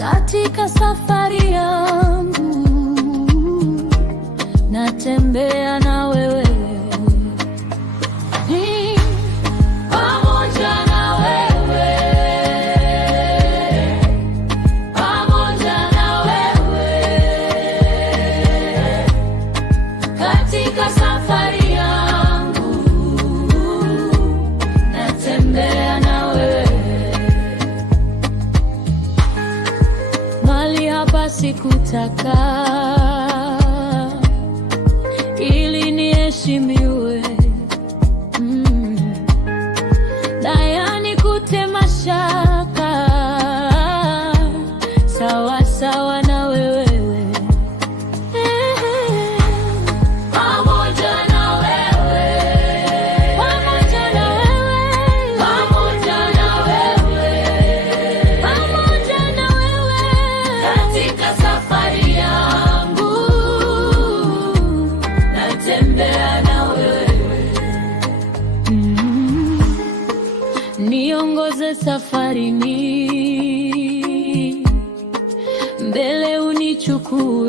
Katika safari yangu natembea na wewe, pamoja na wewe, pamoja na wewe. Katika safari yangu natembea na wewe. Mahali hapa sikutaka ili niheshimiwe, na nikute mashaka sawa sawa na wewe. Pamoja na wewe, pamoja na wewe, pamoja na wewe, pamoja na wewe. Katika safari yangu natembea na wewe. Niongoze safarini, mbele unichukue.